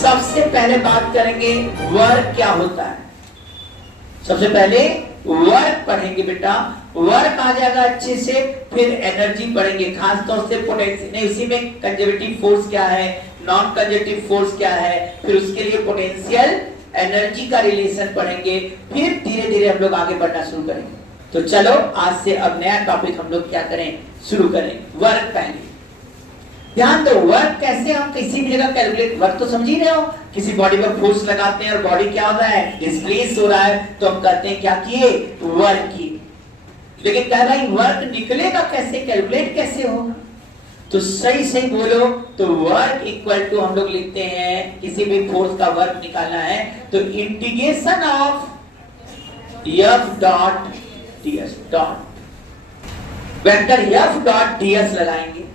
सबसे पहले बात करेंगे वर्क क्या होता है। सबसे पहले वर्क पढ़ेंगे बेटा, वर्क आ जाएगा अच्छे से, फिर एनर्जी पढ़ेंगे, खास तौर से पोटेंशियल नहीं, उसी में कंजर्वेटिव फोर्स क्या है, नॉन कंजर्वेटिव फोर्स क्या है, फिर उसके लिए पोटेंशियल एनर्जी का रिलेशन पढ़ेंगे, फिर धीरे धीरे हम लोग आगे बढ़ना शुरू करेंगे। तो चलो आज से अब नया टॉपिक हम लोग क्या करें, शुरू करें। वर्क पहले ध्यान दो, वर्क कैसे हम किसी भी जगह कैलकुलेट, वर्क तो समझ ही रहे हो, किसी बॉडी पर फोर्स लगाते हैं और बॉडी क्या हो रहा है, डिस्प्लेस हो रहा है, तो हम कहते हैं क्या किए, वर्क किए। लेकिन क्या भाई वर्क निकलेगा कैसे, कैलकुलेट कैसे होगा, तो सही सही बोलो, तो वर्क इक्वल टू हम लोग लिखते हैं, किसी भी फोर्स का वर्क निकालना है तो integration of F dot ds dot vector F dot ds लगाएंगे।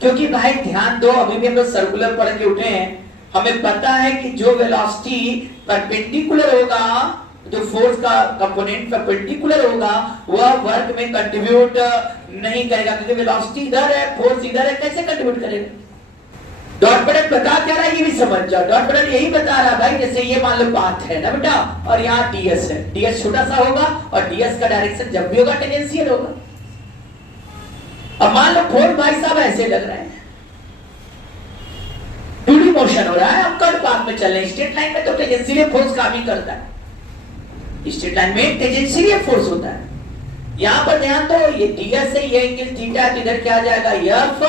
क्योंकि भाई ध्यान दो, अभी भी हम लोग सर्कुलर पढ़ के उठे हैं, हमें पता है कि जो वेलोसिटी परपेंडिकुलर होगा, जो फोर्स का कंपोनेंट परपेंडिकुलर होगा, वह वर्क में कंट्रीब्यूट नहीं करेगा, क्योंकि वेलोसिटी इधर है, फोर्स इधर है, कैसे कंट्रीब्यूट करेगा। डॉट प्रोडक्ट बता क्या रहा है ये भी समझ जाओ, डॉट प्रोडक्ट यही बता रहा भाई, जैसे ये मान लो पाथ है ना बेटा, और यहाँ ds है, ds छोटा सा होगा और ds का डायरेक्शन जब भी होगा टेंजेंशियल होगा। अब मान लो फोर्स भाई साहब ऐसे लग रहे हैं, 2D मोशन हो रहा है, हम कर्व पाथ में चल रहे हैं, स्ट्रेट लाइन में तो टेंजेंशियल फोर्स काम ही करता है, स्ट्रेट लाइन में टेंजेंशियल फोर्स होता है। यहां पर ध्यान दो, ये ds है, ये एंगल थीटा है, तो इधर क्या आ जाएगा, f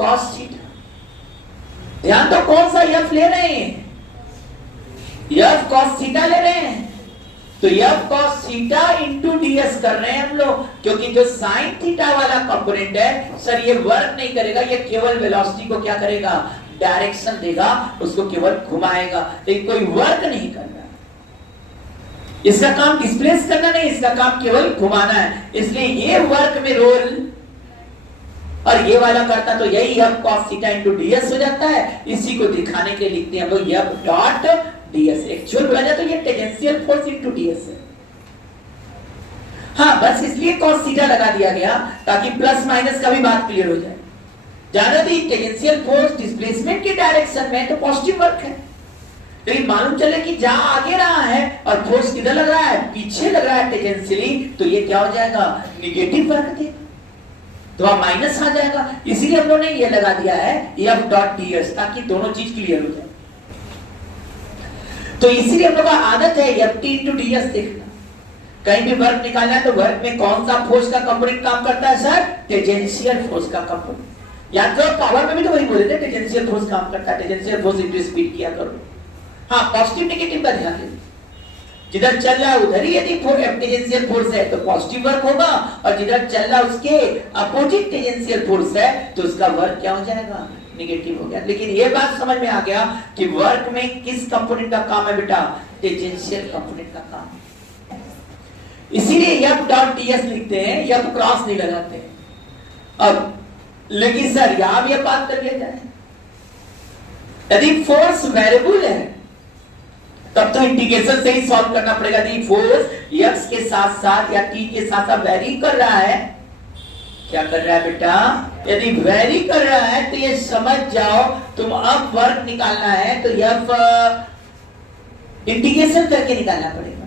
cos थीटा। ध्यान दो कौन सा f ले रहे हैं, f cos थीटा ले रहे हैं, तो f cos theta into ds कर रहे हैं हम लोग, क्योंकि जो sin थीटा वाला कंपोनेंट है सर ये वर्क नहीं करेगा, ये केवल वेलोसिटी को क्या करेगा, डायरेक्शन देगा, उसको केवल घुमाएगा, लेकिन कोई वर्क नहीं करना। इसका काम डिस्प्लेस करना नहीं, इसका काम केवल घुमाना है, इसलिए ये वर्क में रोल, और ये वाला करता तो यही f cos theta into ds हो जाता है। इसी को दिखाने के लिए लिखते हैं हम लोग f डॉट ds। एक्चुअल बोला जाए तो ये टेंजेंशियल फोर्स इंटू ds है। हाँ बस इसलिए cos थीटा लगा दिया गया ताकि प्लस माइनस का भी बात क्लियर हो जाए। जाना थी टेंजेंशियल फोर्स डिस्प्लेसमेंट की डायरेक्शन में तो पॉजिटिव वर्क है, लेकिन मालूम चले कि जहां आगे रहा है और फोर्स किधर लग रहा है, पीछे लग रहा है टेंजेंशियली, तो ये क्या हो जाएगा, निगेटिव वर्क देगा, तो वहां माइनस आ जाएगा। इसीलिए हम लोगों ने ये लगा दिया है f डॉट ds, ताकि दोनों चीज क्लियर हो जाए। तो इसीलिए हम लोग का आदत है ft इंटू ds देखना। कहीं भी वर्क निकालना है तो वर्क में कौन सा फोर्स का कंपोनेंट काम करता है सर, टेंजेंशियल फोर्स का कंपोनेंट। याद करो पावर में भी तो वही बोले थे, टेंजेंशियल फोर्स काम करता है, टेंजेंशियल फोर्स इंटू स्पीड किया करो। हाँ पॉजिटिव नेगेटिव का ध्यान देना, जिधर चल रहा है उधर ही यदि टेंजेंशियल फोर्स है तो पॉजिटिव वर्क होगा, और जिधर चल रहा है उसके अपोजिट टेंजेंशियल फोर्स है तो उसका वर्क क्या हो जाएगा, निगेटिव हो गया। लेकिन ये बात समझ में आ गया कि वर्क में किस कंपोनेंट का काम है बेटा, टेंजेंशियल कंपोनेंट का काम है। इसीलिए f डॉट ds लिखते हैं, f क्रॉस नहीं लगाते हैं। अब लेकिन सर यहां भी बात कर लिया जाए, यदि फोर्स वेरिएबल है तब तो इंटीग्रेशन से ही सॉल्व करना पड़ेगा। यदि फोर्स x के साथ साथ या t के साथ साथ वेरी कर रहा है, क्या कर रहा है बेटा, यदि वेरी कर रहा है तो ये समझ जाओ तुम अब वर्क निकालना है तो f इंटीग्रेशन करके निकालना पड़ेगा।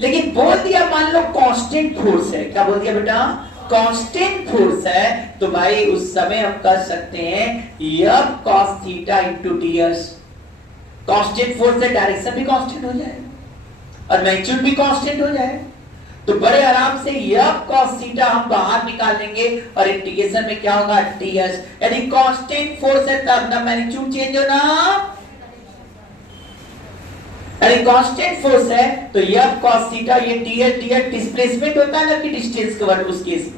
लेकिन बोल दिया मान लो कांस्टेंट फोर्स है, क्या बोल दिया बेटा, कांस्टेंट फोर्स है, तो भाई उस समय हम कर सकते हैं f cos theta into ds। Constant force है, डायरेक्शन भी कांस्टेंट हो जाएगा और मैग्नीट्यूड भी कांस्टेंट हो जाएगा, तो बड़े आराम से f cos थीटा हम बाहर निकाल लेंगे और इंटीग्रेशन में क्या होगा, ds। यदि कांस्टेंट फोर्स है तब ना मैग्नीट्यूड चेंज होना, यदि कांस्टेंट फोर्स है तो f cos थीटा, ये ds डिस्प्लेसमेंट होता है ना कि डिस्टेंस कवर्ड, उस केस में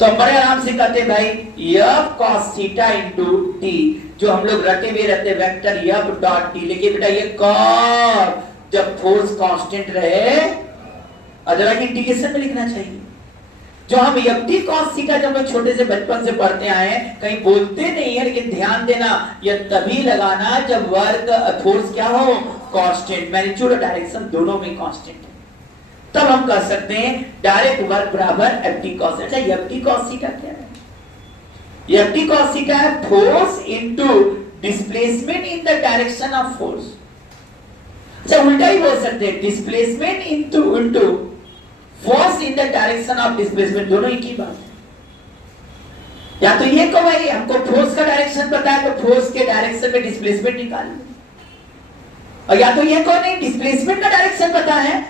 तो हम बड़े आराम से कहते हैं भाई f cos theta into t, जो हम लोग रटे हुए रहते हैं वेक्टर f डॉट t। लेकिन बेटा ये कब, जब फोर्स कांस्टेंट रहे, अदरवाइज इंटीग्रेशन में लिखना चाहिए। जो हम ft cos थीटा जब हम छोटे से बचपन से पढ़ते आए हैं, कहीं बोलते नहीं है, लेकिन ध्यान देना यह तभी लगाना जब वर्क फोर्स क्या हो, कांस्टेंट, मैग्नीट्यूड और डायरेक्शन दोनों में कांस्टेंट है, तब हम कह सकते हैं डायरेक्ट वर्क बराबर ft cos। अच्छा ft cos थीटा क्या है, ft cos थीटा है force into displacement in the direction of force. अच्छा उल्टा ही बोल सकते हैं, displacement into force in the direction of displacement, दोनों एक ही बात है। या तो ये कहो भाई हमको फोर्स का डायरेक्शन पता है तो फोर्स के डायरेक्शन में डिस्प्लेसमेंट निकाल लो, और या तो ये कहो नहीं डिस्प्लेसमेंट का डायरेक्शन पता है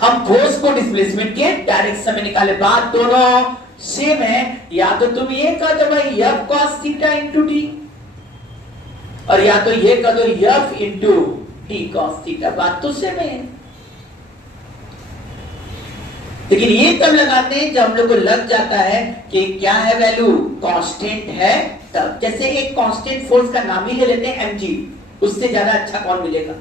हम फोर्स को डिस्प्लेसमेंट के डायरेक्शन में निकाले, बात दोनों सेम है। या तो तुम ये कह दो भाई F cos theta into T, और या तो ये कह दो F into T cos theta, बात तो सेम है। लेकिन ये तब लगाते हैं जब हम लोग को लग जाता है कि क्या है वैल्यू, कांस्टेंट है तब। जैसे एक कांस्टेंट फोर्स का नाम ही ले लेते हैं mg, उससे ज्यादा अच्छा कौन मिलेगा।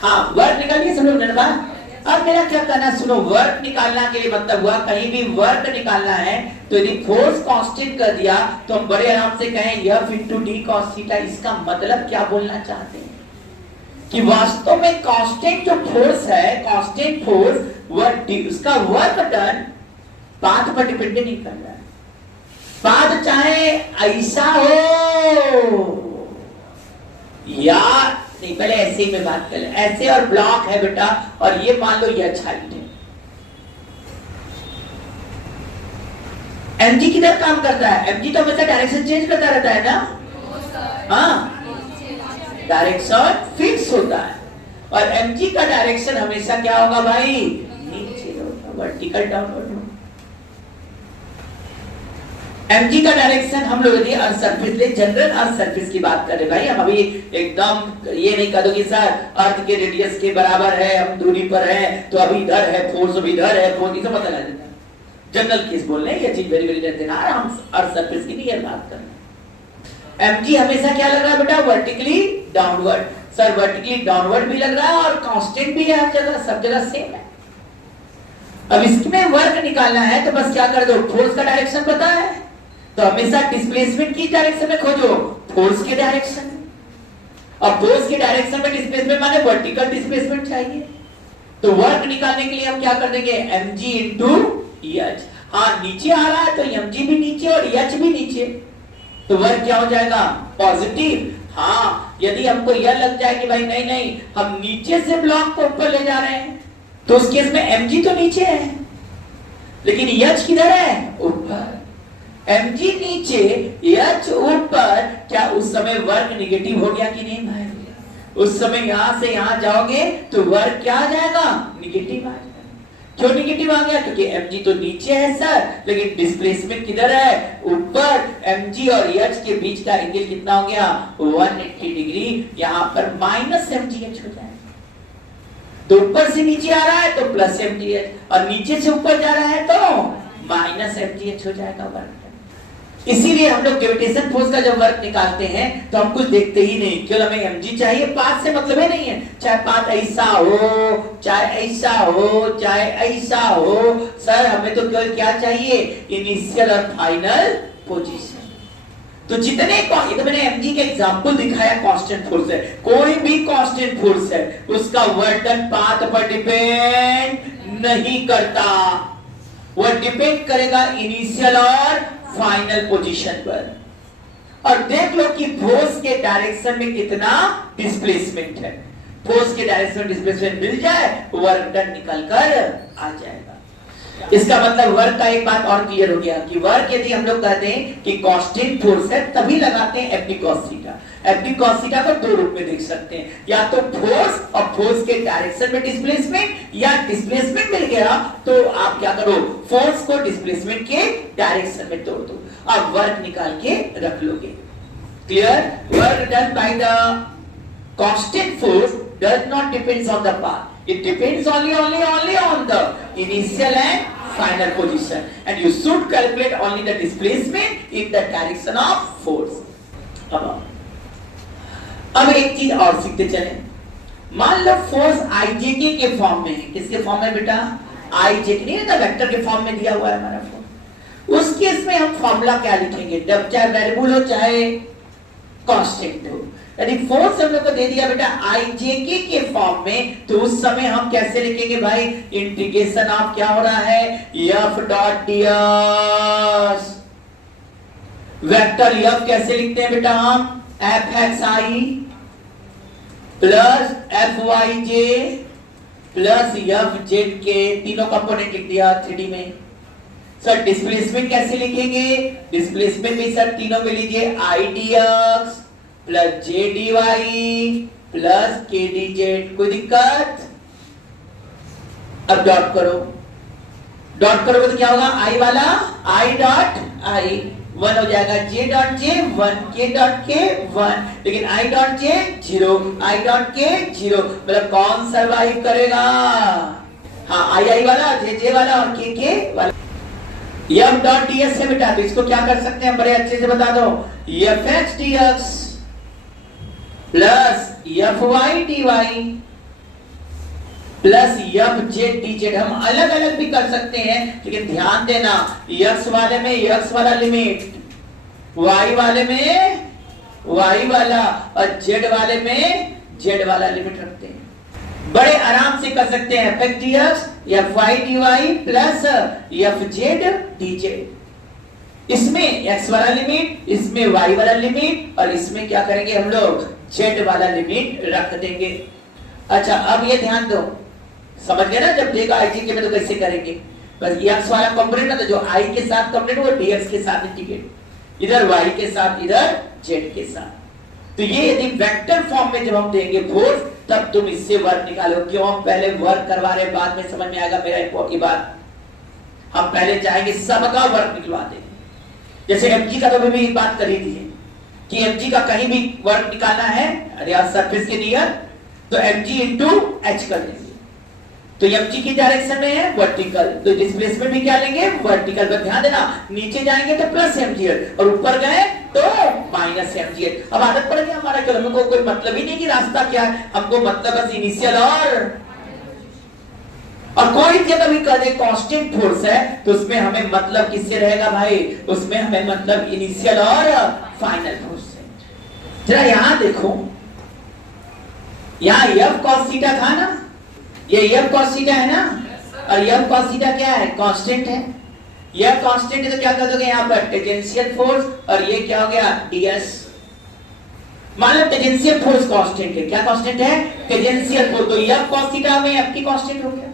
हाँ वर्क निकालिए सब लोग ने बात। अब मेरा क्या करना है सुनो, वर्क निकालना के लिए मतलब हुआ कहीं भी वर्क निकालना है तो यदि फोर्स कांस्टेंट कर दिया तो हम बड़े आराम से कहें F into D cos theta. इसका मतलब क्या बोलना चाहते हैं कि वास्तव में कांस्टेंट जो फोर्स है, कांस्टेंट फोर्स उसका वर्क डन पाथ पर डिपेंड नहीं कर रहा है। पाथ चाहे ऐसा हो या नहीं, पहले ऐसे ही में बात कर ले, ऐसे और ब्लॉक है बेटा, और ये मान लो ये हाइट है। mg किधर काम करता है, mg तो हमेशा डायरेक्शन चेंज करता रहता है ना। हाँ डायरेक्शन फिक्स होता है, और mg का डायरेक्शन हमेशा क्या होगा भाई, नीचे होगा, वर्टिकल डाउनवर्ड। mg का डायरेक्शन हम लोग यदि अर्थ सरफेस ले, जनरल अर्थ सरफेस की बात कर रहे भाई, हम अभी एकदम ये नहीं कह दो कि सर अर्थ के रेडियस के बराबर है, हम दूरी पर हैं तो अभी इधर है फोर्स, अभी इधर है फोर्स, इसे पता लग जाता है। जनरल केस बोल रहे हैं, ये चीज वेरी वेरी ध्यान देना, हम अर्थ सरफेस की नहीं बात कर रहे। mg हमेशा क्या लग रहा है बेटा, vertically downward. Sir vertically downward भी लग रहा है और कांस्टेंट भी है हर जगह, सब जगह सेम है। अब इसमें वर्क निकालना है तो बस क्या कर दो, फोर्स का डायरेक्शन पता है तो हमेशा डिस्प्लेसमेंट की डायरेक्शन में खोजो, फोर्स के डायरेक्शन में। अब फोर्स के डायरेक्शन में डिस्प्लेसमेंट माने वर्टिकल डिस्प्लेसमेंट चाहिए, तो वर्क निकालने के लिए हम क्या कर देंगे, mg इंटू एच। हाँ नीचे आ रहा है तो mg भी नीचे और h भी नीचे, तो वर्क क्या हो जाएगा, पॉजिटिव। हाँ यदि हमको यह लग जाए कि भाई नहीं नहीं हम नीचे से ब्लॉक को ऊपर ले जा रहे हैं तो उस केस में mg तो नीचे है लेकिन h किधर है, ऊपर। mg नीचे h ऊपर, क्या उस समय वर्क निगेटिव हो गया कि नहीं भाई, उस समय यहां से यहां जाओगे तो वर्क क्या आ जाएगा, निगेटिव आ जाएगा। क्यों निगेटिव आ गया, क्योंकि mg तो नीचे है सर लेकिन डिस्प्लेसमेंट किधर है, ऊपर। mg और h के बीच का एंगल कितना हो गया, 180 डिग्री, यहां पर माइनस mgh हो जाएगा। तो ऊपर से नीचे आ रहा है तो प्लस mgh, और नीचे से ऊपर जा रहा है तो माइनस mgh हो जाएगा वर्क। इसीलिए हम लोग ग्रेविटेशन फोर्स का जब वर्क निकालते हैं तो हम कुछ देखते ही नहीं, केवल हमें mg चाहिए, पाथ से मतलब ही नहीं है, चाहे पाथ ऐसा हो चाहे ऐसा हो चाहे ऐसा हो, सर हमें तो केवल क्या चाहिए, इनिशियल और फाइनल पोजीशन। तो जितने ये तो मैंने mg का एग्जांपल दिखाया, कांस्टेंट फोर्स है, कोई भी कांस्टेंट फोर्स है उसका वर्क डन पाथ पर डिपेंड नहीं करता, वह डिपेंड करेगा इनिशियल और फाइनल पोजीशन पर। और देख लो कि फोर्स के डायरेक्शन में कितना डिस्प्लेसमेंट है, फोर्स के डायरेक्शन में डिस्प्लेसमेंट मिल जाए वर्क डन निकल कर आ जाएगा। इसका मतलब वर्क का एक बात और क्लियर हो गया कि वर्क यदि हम लोग कहते हैं कि कांस्टेंट फोर्स है तभी लगाते हैं F cos theta. F cos theta को दो रूप में देख सकते हैं, या तो फोर्स और फोर्स के डायरेक्शन में डिस्प्लेसमेंट, या डिस्प्लेसमेंट मिल गया तो आप क्या करो, फोर्स को डिस्प्लेसमेंट के डायरेक्शन में तोड़ दो, अब वर्क निकाल के रख लोगे। Clear, work done by the constant force does not depends on the path, it depends only on the initial and final position, and you should calculate only the displacement in the direction of force। अब एक चीज और सीखते चले, मान लो force IJK के form में है, किसके फॉर्म में बेटा, IJK नहीं था, वेक्टर के फॉर्म में दिया हुआ है हमारा फोर्स। उस केस में हम फॉर्मूला क्या लिखेंगे, जब चाहे वेरिएबल हो चाहे कांस्टेंट हो, यदि फोर्स हम लोग को दे दिया बेटा IJK के फॉर्म में तो उस समय हम कैसे लिखेंगे भाई, इंटीग्रेशन ऑफ क्या हो रहा है, F dot ds। Vector F कैसे लिखते हैं बेटा हम? एफ एक्स आई प्लस एफ वाई जे प्लस एफ जेड के, तीनों कंपोनेंट लिख दिया 3D में। सर डिस्प्लेसमेंट कैसे लिखेंगे? डिस्प्लेसमेंट भी सर तीनों में लीजिए, I D X plus J D Y plus K D Z. कोई दिक्कत? अब डॉट करो, डॉट करोगे तो क्या होगा? आई वाला आई डॉट आई 1 हो जाएगा, जे डॉट जे 1, के डॉट के 1, लेकिन I dot J 0, I dot के 0, मतलब कौन सरवाइव करेगा? हाँ आई आई वाला, जे जे वाला और के वाला। एफ डॉट डी एक्स है बेटा, तो इसको क्या कर सकते हैं? बड़े अच्छे से बता दो, F X D X plus F Y D Y plus F Z D Z. हम अलग अलग भी कर सकते हैं, लेकिन ध्यान देना एक्स वाले में एक्स वाला लिमिट, वाई वाले में वाई वाला और जेड वाले में जेड वाला लिमिट रखते हैं। बड़े आराम से कर सकते हैं, F X D X F Y D Y plus F Z D Z. इसमें एक्स वाला लिमिट, इसमें वाई वाला लिमिट और इसमें क्या करेंगे हम लोग? जेड वाला लिमिट रख देंगे। अच्छा अब ये ध्यान दो, समझ गए ना? जब देगा आई के में तो कैसे करेंगे? बस एक्स वाला कंपोनेंट ना, तो जो आई के साथ कंपोनेंट वो डीएक्स के साथ इंटीग्रेट, इधर वाई के साथ इधर जेड के साथ। तो ये यदि वेक्टर फॉर्म में जब हम देंगे फोर्स, तब तुम इससे वर्क निकालो। क्यों हम पहले वर्क करवा रहे, बाद में समझ में आएगा मेरा इंपॉर्टेंट बात। हम पहले चाहेंगे सबका वर्क निकलवा दें। जैसे एमजी का तो अभी बात कर ही दी है कि एमजी का कहीं भी वर्क निकालना है सरफेस के नियर, तो mg इंटू एच कर देंगे। तो mg की डायरेक्शन में है वर्टिकल, तो डिस्प्लेसमेंट भी क्या लेंगे? वर्टिकल। पर ध्यान देना, नीचे जाएंगे तो प्लस mg और ऊपर गए तो माइनस mg। अब आदत पड़ गया हमारा, कि हमको कोई मतलब ही नहीं कि रास्ता क्या है, हमको मतलब बस इनिशियल और कोई जगह भी कह दे कांस्टेंट फोर्स है, तो उसमें हमें मतलब किससे रहेगा भाई? उसमें हमें मतलब इनिशियल और फाइनल फोर्स से। जरा यहां देखो, यहां एफ कॉस थीटा था ना, ये एफ कॉस थीटा है ना, और एफ कॉस थीटा क्या है? कांस्टेंट है। यह कांस्टेंट है तो क्या कर दोगे यहां पर? टेंजेंशियल फोर्स, और ये क्या हो गया? ds। मान लो टेंजेंशियल फोर्स कांस्टेंट है, क्या कांस्टेंट है? Tangential force. तो एफ कॉस थीटा में एफ की कांस्टेंट हो गया।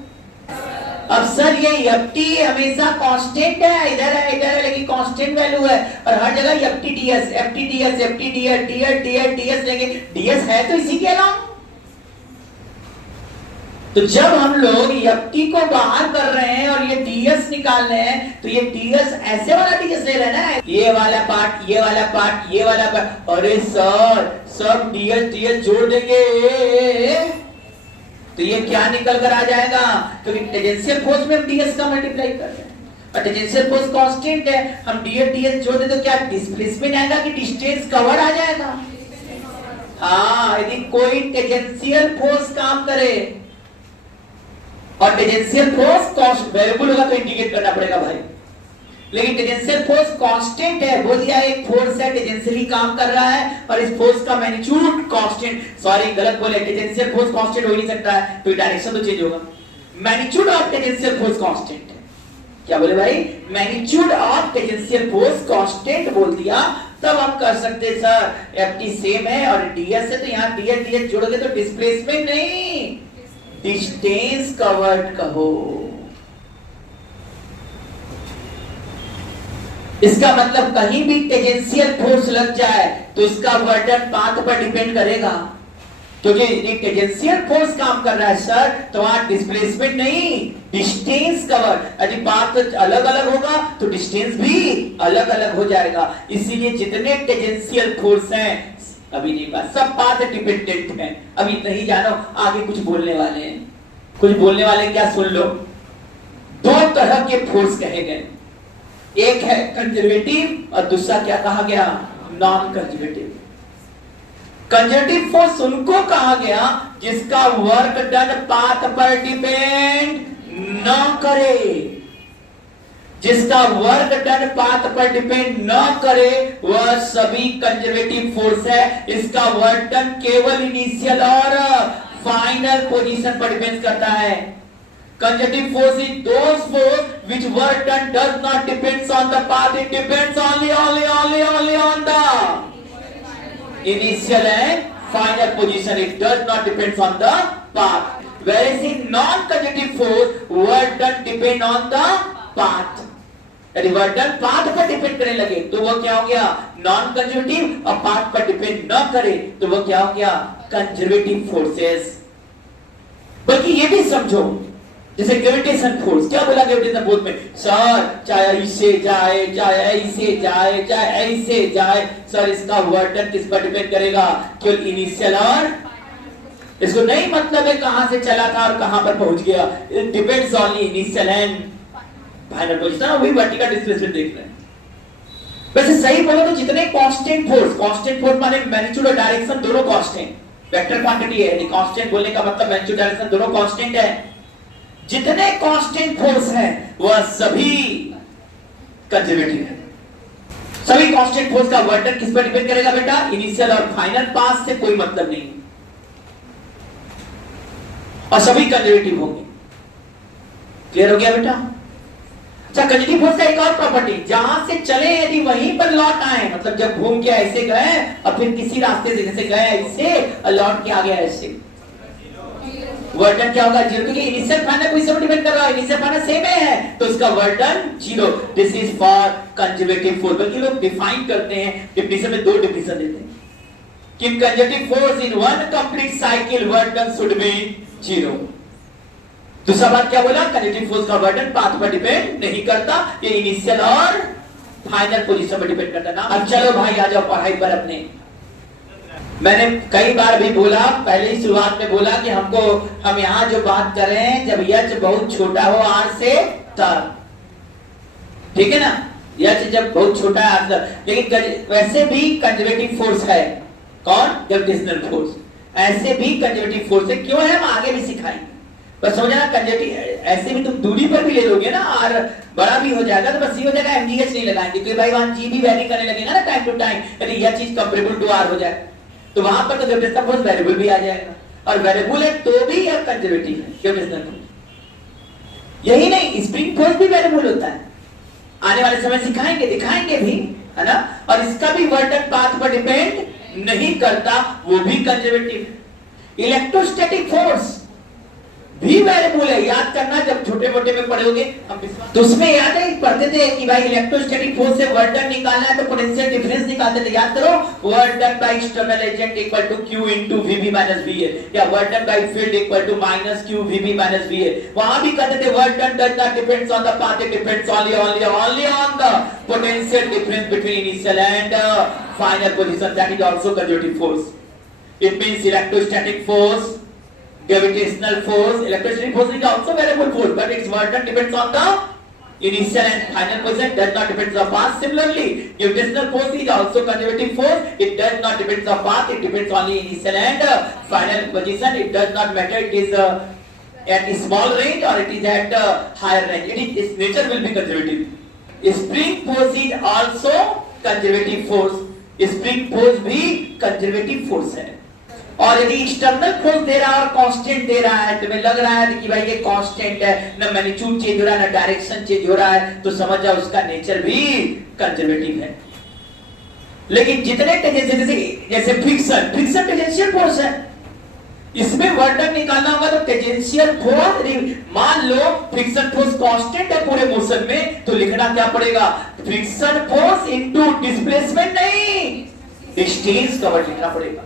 अब सर ये एफ टी हमेशा कांस्टेंट है, इधर है इधर है, लेकिन कांस्टेंट वैल्यू है, और हर जगह F T ds F T ds F T ds ds ds ds लेंगे। ds है तो इसी के अलावा। तो जब हम लोग एफ को बाहर कर रहे हैं और ये ds निकाल रहे हैं, तो ये ds ऐसे वाला ds ले रहे हैं ना, ये वाला पार्ट ये वाला पार्ट ये वाला पार्ट। अरे सर सब ds जोड़ देंगे तो ये क्या निकल कर आ जाएगा? क्योंकि टेंजेंशियल फोर्स में हम ds का मल्टीप्लाई कर रहे हैं और टेंजेंशियल फोर्स कांस्टेंट है, हम ds जोड़ दे तो क्या डिस्प्लेसमेंट आएगा कि डिस्टेंस कवर आ जाएगा? हाँ, यदि कोई टेंजेंशियल फोर्स काम करे और टेंजेंशियल फोर्स वेरिएबल होगा तो इंडिकेट करना पड़ेगा भाई, लेकिन टेंजेंशियल फोर्स कांस्टेंट है। बोल दिया एक फोर्स है टेंजेंशियली काम कर रहा है और इस फोर्स का मैग्नीट्यूड कांस्टेंट, सॉरी गलत बोले, टेंजेंशियल फोर्स कांस्टेंट हो ही नहीं सकता है, तो डायरेक्शन तो चेंज होगा। Magnitude of tangential force constant है। क्या बोले भाई? Magnitude of tangential force constant बोल दिया, तब हम कर सकते सर ft सेम है और ds है, तो यहां ds जोड़ोगे तो डिस्प्लेसमेंट नहीं डिस्टेंस कवर्ड कहो। इसका मतलब कहीं भी टेंजेंशियल फोर्स लग जाए तो इसका वर्डन पाथ पर डिपेंड करेगा, क्योंकि एक टेंजेंशियल फोर्स काम कर रहा है सर, तो वहां डिस्प्लेसमेंट नहीं डिस्टेंस कवर। यदि पाथ अलग अलग होगा तो डिस्टेंस भी अलग अलग हो जाएगा। इसीलिए जितने टेंजेंशियल फोर्स हैं, अभी नहीं बात, सब पाथ डिपेंडेंट हैं। अभी नहीं जानो, आगे कुछ बोलने वाले हैं, कुछ बोलने वाले क्या सुन लो। दो तरह के फोर्स कहे गए, एक है कंजर्वेटिव और दूसरा क्या कहा गया? Non conservative. कंजर्वेटिव फोर्स उनको कहा गया जिसका वर्क डन पाथ पर डिपेंड न करे, जिसका वर्क डन पाथ पर डिपेंड न करे वह सभी कंजर्वेटिव फोर्स है। इसका वर्क डन केवल इनिशियल और फाइनल पोजीशन पर डिपेंड करता है। Conjunctive force is those force which work done does not depends on the path, it depends only on initial and final position. It does not depend on the path. Whereas in non-conjunctive force, work done depend on the path. यदि work done path पर depend करने लगे तो वो क्या हो गया non conservative, और पाथ पर डिपेंड न करे तो वो क्या हो गया कंजर्वेटिव फोर्सेस। बल्कि ये भी समझो जैसे ग्रेविटेशन फोर्स, क्या बोला ग्रेविटेशन फोर्स में, सर चाहे ऐसे जाए चाहे ऐसे जाए चाहे ऐसे जाए, सर इसका वर्क डन किस पर डिपेंड करेगा, केवल इनिशियल और, इसको नहीं मतलब है कहां से चला था और कहां पर पहुंच गया, it depends only initial and final position. वही वर्टिकल डिस्प्लेसमेंट देख रहे हैं। वैसे सही बोलो तो जितने कांस्टेंट फोर्स माने मैग्नीट्यूड और डायरेक्शन दोनों कांस्टेंट, वेक्टर क्वांटिटी है, कांस्टेंट बोलने का मतलब मैग्नीट्यूड डायरेक्शन दोनों कांस्टेंट है। जितने कांस्टेंट फोर्स हैं वह सभी कंजर्वेटिव है। सभी कांस्टेंट फोर्स का वर्क डन किस पर डिपेंड करेगा बेटा, इनिशियल और फाइनल पाथ से कोई मतलब नहीं, और सभी कंजर्वेटिव होंगे। क्लियर हो गया बेटा। अच्छा, कंजर्वेटिव फोर्स का एक और प्रॉपर्टी, जहां से चले यदि वहीं पर लौट आए, मतलब जब घूम के ऐसे गए और फिर किसी रास्ते से जैसे गए ऐसे और लौट के आ गया ऐसे, वर्क डन क्या होगा, जीरो, क्योंकि इनिशियल फाइनल पोजीशन पर डिपेंड कर रहा है, इनिशियल फाइनल सेम है तो उसका work done zero. This is for conservative force. बल्कि लोग डिफाइन करते हैं, डिफिनेशन में दो डिफिनेशन देते हैं कि conservative force in one complete cycle work done should be zero. दूसरा बात क्या बोला, कंजर्वेटिव फोर्स का वर्क डन पाथ पर डिपेंड नहीं करता, ये इनिशियल और फाइनल पोजीशन पर डिपेंड करता ना। अब चलो भाई आ जाओ पढ़ाई पर अपने। मैंने कई बार भी बोला, पहले ही शुरुआत में बोला कि हम यहां जो बात कर रहे हैं जब यच बहुत छोटा हो आर से तब, ठीक है ना, यच जब बहुत छोटा है आर से, लेकिन वैसे भी कंजर्वेटिव फोर्स है कौन, ग्रेविटेशनल फोर्स, ऐसे भी कंजर्वेटिव फोर्स है। क्यों है हम आगे भी सिखाएंगे, बस समझना कंजर्वेटिव ऐसे भी तुम दूरी पर भी ले लोगे ना, और बड़ा भी हो जाएगा तो बस ये हो जाएगा एमजीएच नहीं लगाएंगे, क्योंकि भाई वहां जी भी वैरी करने लगेगा ना टाइम टू टाइम, यदि यह चीज कंपेरेबल टू आर हो जाए तो वहां पर तो ग्रेविटेशनल फोर्स वेरिएबल भी आ जाएगा, और वेरिएबल है तो भी यह कंजर्वेटिव है ग्रेविटेशनल फोर्स। यही नहीं, स्प्रिंग फोर्स भी वेरिएबल होता है, आने वाले समय सिखाएंगे दिखाएंगे भी, है ना, और इसका भी वर्क डन पाथ पर डिपेंड नहीं करता, वो भी कंजर्वेटिव। इलेक्ट्रोस्टैटिक फोर्स भी वेरिएबल है, याद करना जब छोटे मोटे में पढ़ोगे हम, तो उसमें याद है पढ़ते थे कि भाई इलेक्ट्रोस्टैटिक फोर्स से वर्क डन निकालना है तो पोटेंशियल डिफरेंस निकालते थे, याद करो, work done by external agent equal to q into vb minus va, या work done by field equal to minus q vb minus va। वहां भी कहते थे work done does not depends on the path, it depends only on the potential difference between initial and final position, that is also conservative force. It means electrostatic force, gravitational force, electrostatic force is also variable force, but its work done depends on the initial and final position, does not depend on the path. Similarly, gravitational force is also conservative force, it does not depend on the path, it depends only initial and final position. It does not matter it is at a small range or it is at a higher range, its nature will be conservative. Spring force is also conservative force, spring force भी conservative force है। और यदि external force दे रहा है और constant दे रहा है, तुम्हें लग रहा है कि भाई ये कांस्टेंट है, ना मैग्नीट्यूड चेंज हो रहा है ना डायरेक्शन चेंज हो रहा है, तो समझ जाओ उसका नेचर भी कंजर्वेटिव है। लेकिन जितने जैसे फ्रिक्शन टेंजेंशियल फोर्स है, इसमें वर्क डन निकालना होगा तो टेंजेंशियल फोर्स, मान लो फ्रिक्शन फोर्स कांस्टेंट है पूरे मोशन में, तो लिखना क्या पड़ेगा, फ्रिक्शन फोर्स इनटू डिस्प्लेसमेंट, नहीं डिस्टेंस कवर लिखना पड़ेगा।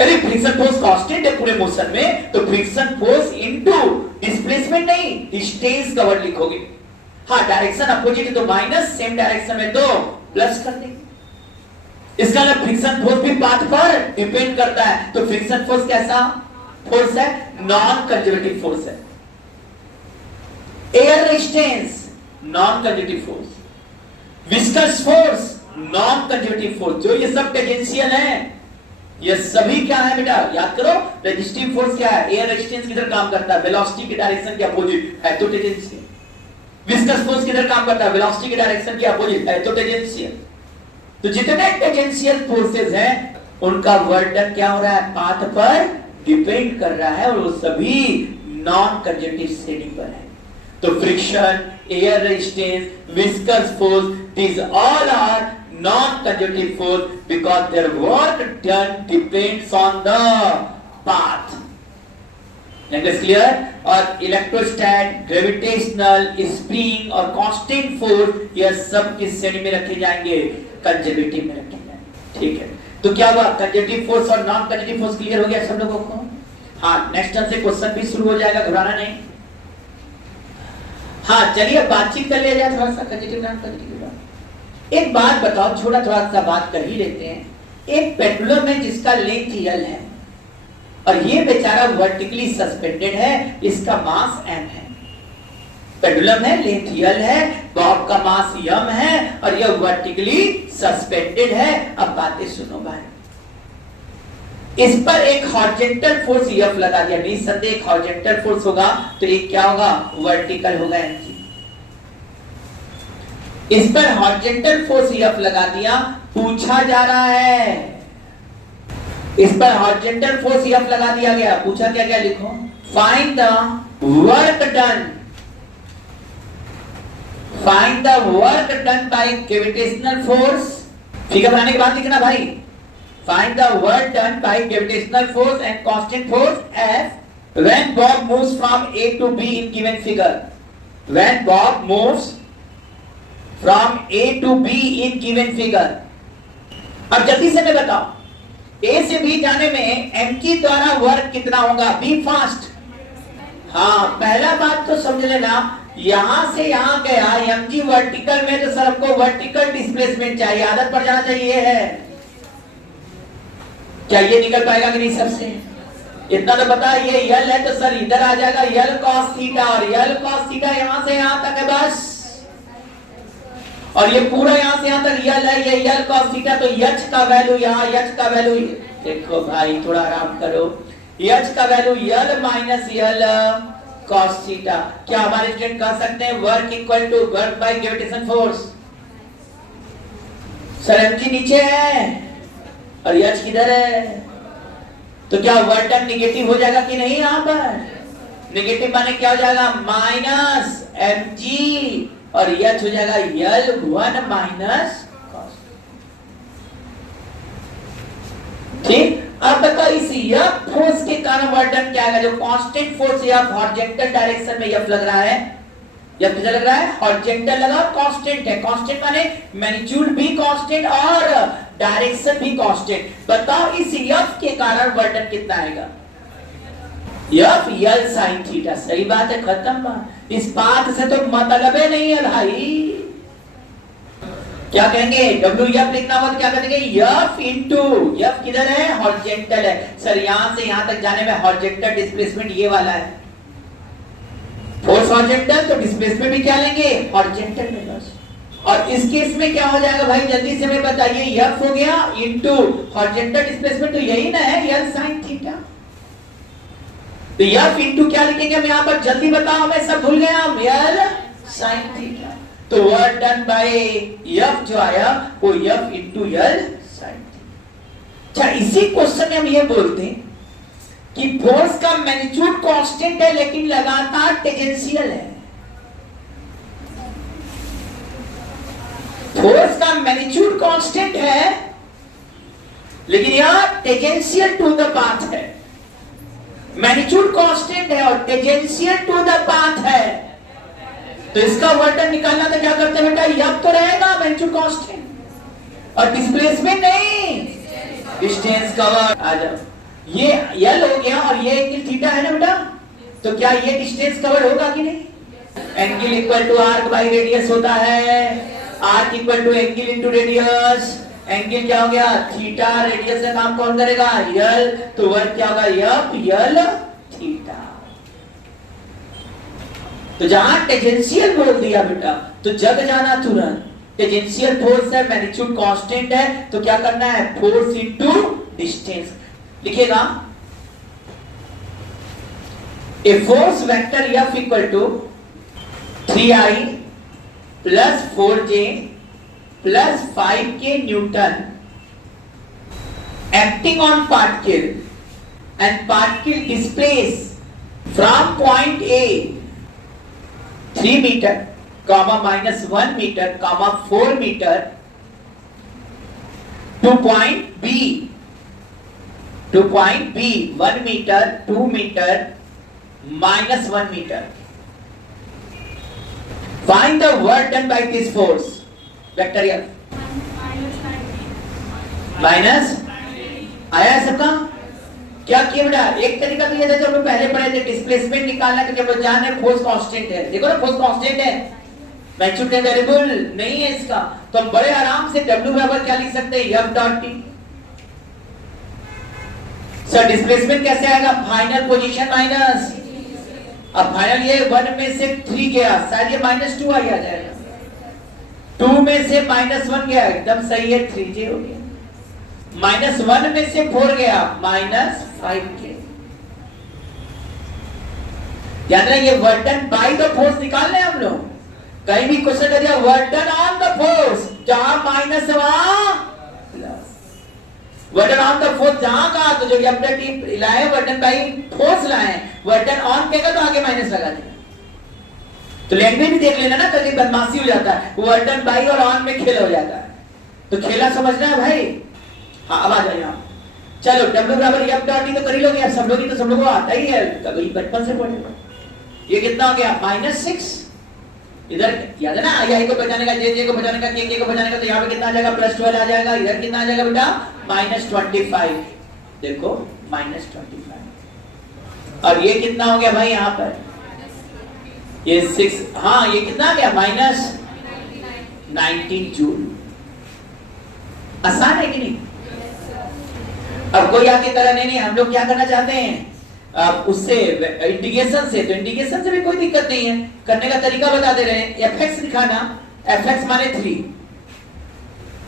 यदि फ्रिक्शन फोर्स कांस्टेंट है पूरे मोशन में तो फ्रिक्शन फोर्स इनटू डिस्प्लेसमेंट नहीं डिस्टेंस कवर लिखोगे। हाँ, डायरेक्शन अपोजिट है तो माइनस, सेम डायरेक्शन में तो प्लस कर देंगे। इसका मतलब फ्रिक्शन फोर्स भी पाथ पर डिपेंड करता है, तो फ्रिक्शन फोर्स कैसा फोर्स है, नॉन कंजर्वेटिव फोर्स है। Air resistance non conservative force, viscous force non conservative force, जो ये सब टेंजेंशियल है, ये सभी क्या है बेटा, याद करो। रेजिस्टिव फोर्स क्या है, एयर रेजिस्टेंस किधर काम करता है, वेलोसिटी की डायरेक्शन के अपोजिट है तो टेंजेंशियल। विस्कस फोर्स किधर काम करता है, वेलोसिटी की डायरेक्शन के अपोजिट है तो टेंजेंशियल। तो जितने टेंजेंशियल फोर्सेस हैं उनका वर्क डन क्या हो रहा है, पाथ पर डिपेंड कर रहा है, और वो सभी नॉन कंजर्वेटिव श्रेणी पर है। तो friction, air resistance, viscous force, these all are non-conjunctive force because their work done depends on the path. Is clear? और इलेक्ट्रोस्टैट, ग्रेविटेशनल, स्प्रिंग और कांस्टेंट फोर्स यह सब किस श्रेणी में रखे जाएंगे? कंजर्वेटिव में रखे जाएंगे। ठीक है, तो क्या हुआ? कंजर्वेटिव फोर्स और नॉन कंजर्वेटिव फोर्स क्लियर हो गया सब लोगों को? हाँ, नेक्स्ट टर्म से क्वेश्चन भी शुरू हो जाएगा, घबराना नहीं। हाँ चलिए बातचीत कर लिया जाए थोड़ा सा कंजर्वेटिव नॉन कंजर्वेटिव। एक बात बताओ, थोड़ा सा बात कर ही लेते हैं। एक पेंडुलम है जिसका लेंथ L है और ये बेचारा वर्टिकली सस्पेंडेड है, इसका मास m है। पेंडुलम है, लेंथ L है, बॉब का मास m है और यह वर्टिकली सस्पेंडेड है। अब बातें सुनो भाई, इस पर एक हॉरिजॉन्टल फोर्स F लगा दिया, निसंदेह एक हॉरिजॉन्टल फोर्स होगा तो एक क्या होगा? वर्टिकल होगा mg। इस पर हॉरिजॉन्टल फोर्स F लगा दिया, पूछा जा रहा है, इस पर हॉरिजॉन्टल फोर्स F लगा दिया गया, पूछा क्या क्या? लिखो, find the work done, find the work done by gravitational force. Figure बनाने के बाद लिखना भाई, find the work done by gravitational force and constant force F when Bob moves from A to B in given figure. When Bob moves from A to B in given figure. अब जल्दी से मैं बताओ, A से B जाने में mg द्वारा work कितना होगा? Be fast. हाँ, पहला बात तो समझ लेना, यहां से यहां गया mg वर्टिकल में, तो सर हमको वर्टिकल डिस्प्लेसमेंट चाहिए, आदत पड़ जाना चाहिए है। क्या ये निकल पाएगा कि नहीं? सबसे इतना तो बता, ये L है तो सर इधर आ जाएगा L cos थीटा, और L cos थीटा यहां से यहां तक है बस, और ये पूरा यहां से यहां तक L है, ये L cos थीटा, तो H का वैल्यू यहाँ, H का वैल्यू देखो भाई, थोड़ा आराम करो, H का value L minus L cos theta. क्या हमारे स्टूडेंट कह सकते हैं work equal to work by gravitation force? Sir mg नीचे है और H किधर है, तो क्या वर्क डन निगेटिव हो जाएगा कि नहीं? यहां पर निगेटिव माने क्या हो जाएगा? माइनस mg और H हो जाएगा L1 माइनस cos। ठीक, अब बताओ इस F फोर्स के कारण वर्क डन क्या आएगा? जो constant force F horizontal direction में F लग रहा है, F किधर लग रहा है? हॉरिजॉन्टल लगा, कांस्टेंट है, कांस्टेंट माने मैग्नीट्यूड भी कांस्टेंट और डायरेक्शन भी कांस्टेंट। बताओ इस F के कारण वर्क डन कितना आएगा? F L sin theta. सही बात है, खत्म बात, इस बात से तो मतलब ही नहीं है भाई। क्या कहेंगे? WF लिखना हो तो क्या करेंगे? F इंटू, F किधर है? हॉरिजॉन्टल है, सर यहां से यहां तक जाने में हॉरिजॉन्टल डिस्प्लेसमेंट ये वाला है, फोर्स हॉरिजॉन्टल, तो डिस्प्लेसमेंट भी क्या लेंगे? हॉरिजॉन्टल में बस। और इस केस में क्या हो जाएगा भाई, जल्दी से मैं बताइए, F हो गया इंटू हॉरिजॉन्टल डिस्प्लेसमेंट, तो यही ना है L sin थीटा। तो F इंटू क्या लिखेंगे हम यहाँ पर? जल्दी बताओ, मैं सब भूल गया, L sin थीटा। तो वर्क डन बाय F जो आया वो F into L sin theta. अच्छा, इसी क्वेश्चन में हम ये बोलते हैं कि फोर्स का मैग्नीट्यूड कांस्टेंट है लेकिन लगातार टेंजेंशियल है। फोर्स का मैग्नीट्यूड कांस्टेंट है लेकिन यहां टेंजेंशियल टू द पाथ है। मैग्नीट्यूड कांस्टेंट है और टेंजेंशियल टू द पाथ है, तो इसका वर्क डन निकालना तो क्या करते हैं बेटा? F तो रहेगा मैग्नीट्यूड कांस्टेंट और डिस्प्लेसमेंट नहीं, डिस्टेंस कवर। आ जाओ, ये L हो गया और ये एंगल थीटा है ना बेटा, तो क्या ये डिस्टेंस कवर होगा कि नहीं? Angle equal to arc by radius होता है, arc equal to angle into radius. Angle क्या हो गया? थीटा, रेडियस का काम कौन करेगा? L, तो वर्क क्या होगा? F L theta. तो जहां टेंजेंशियल बोल दिया बेटा तो जग जाना तुरंत, टेंजेंशियल फोर्स है, मैग्नीट्यूड कांस्टेंट है, तो क्या करना है? फोर्स इनटू डिस्टेंस लिखेगा। A force vector F equal to 3I plus 4J plus 5K newton acting on particle and particle displaced from point A 3 meter, comma minus 1 meter, comma 4 meter to point B 1 metre 2 metre minus 1 meter. Find the work done by this force. Vector F. Minus आया है सबका? क्या किया बेटा? एक तरीका तो ये था जब हम पहले पढ़े थे, डिस्प्लेसमेंट निकालना के जब जान है फोर्स कांस्टेंट है। देखो ना फोर्स कांस्टेंट है, मैग्नीट्यूड वेरिएबल नहीं है इसका, तो हम बड़े आराम से W बराबर क्या लिख सकते हैं? F dot T। Sir displacement कैसे आएगा? फाइनल पोजीशन माइनस, अब फाइनल ये 1 में से 3 गया, शायद ये -2 आ जाएगा, 2 में से -1 गया, एकदम सही है, 3j हो गया। -1 में से 4 गया, -5k। याद रहे ये work done by the force निकालना है हम लोग। कहीं भी क्वेश्चन कर दिया work done on the force, जहां माइनस वहां plus, work done on the force जहां कहा तो जो अपना टीम लाए वर्क डन बाय फोर्स लाए, वर्क डन ऑन कहेगा तो आगे माइनस लगा देगा। तो लैंग्वेज भी देख लेना ना, कभी बदमाशी हो जाता है, वर्क डन बाय और ऑन में खेल हो जाता है, तो खेला समझना है भाई। हाँ अब आ जाइए आप, चलो W बराबर F डॉट T तो कर ही लोगे, सब लोग ही, तो सब लोगों को आता ही है, कभी बचपन से पढ़े। ये कितना हो गया? -6। इधर याद है ना, आई को बचाने का, जे को बचाने का, के को बचाने का, तो यहाँ पे कितना आ जाएगा? +12 आ जाएगा। इधर कितना आ जाएगा बेटा? -25। देखो -25। और ये कितना हो गया भाई यहाँ पर? ये 6, हाँ ये कितना आ गया? -19 जूल। आसान है कि नहीं? अब कोई आपकी तरह नहीं, हम लोग क्या करना चाहते हैं उससे इंटीग्रेशन से, तो इंटीग्रेशन से भी कोई दिक्कत नहीं है, करने का तरीका बता दे रहे हैं। fx दिखाना, fx माने 3,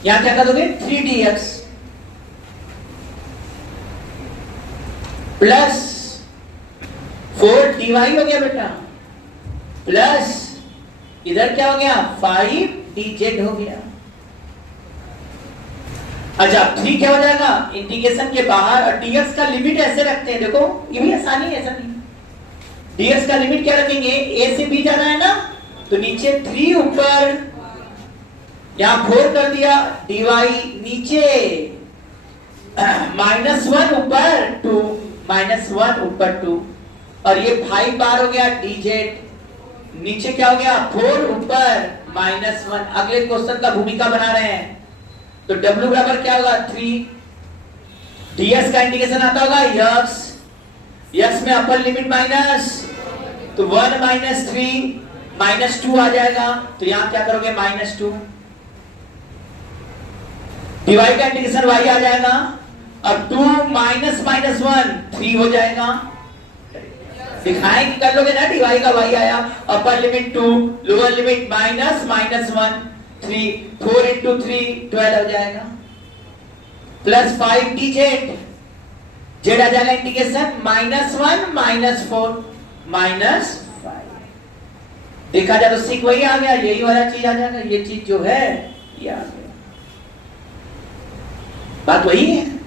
यहां क्या कर दोगे? 3dx प्लस 4dy हो गया बेटा, प्लस इधर क्या हो गया? 5dz हो गया। अच्छा 3 क्या हो जाएगा? इंटीग्रेशन के बाहर, और dx का लिमिट ऐसे रखते हैं, देखो ये भी आसानी है, ऐसा नहीं। dx का लिमिट क्या रखेंगे? a से b जाना है ना, तो नीचे 3 ऊपर, यहां 4 कर दिया, dy नीचे -1 ऊपर 2, -1 ऊपर 2, और ये 5 बार हो गया dz, नीचे क्या हो गया? 4 ऊपर -1। अगले क्वेश्चन का भूमिका बना रहे हैं, तो W बराबर क्या होगा? 3। ds का इंटीग्रेशन आता होगा x में अपर लिमिट माइनस, तो 1 - 3 -2 आ जाएगा, तो यहां क्या करोगे? -2। dy का इंटीग्रेशन y आ जाएगा, अब 2 -1 3 हो जाएगा। दिखाएं कि कर लोगे ना, dy का y आया, upper limit 2, lower limit -1 3, 4 into 3 12 हो जाएगा, प्लस 5 dz, z आ जाएगा इंटीग्रेशन -1 -4 -5। देखा जाए तो सीख वही आ गया, यही वाला चीज आ जाएगा, ये चीज जो है ये आ गया, बात वही है।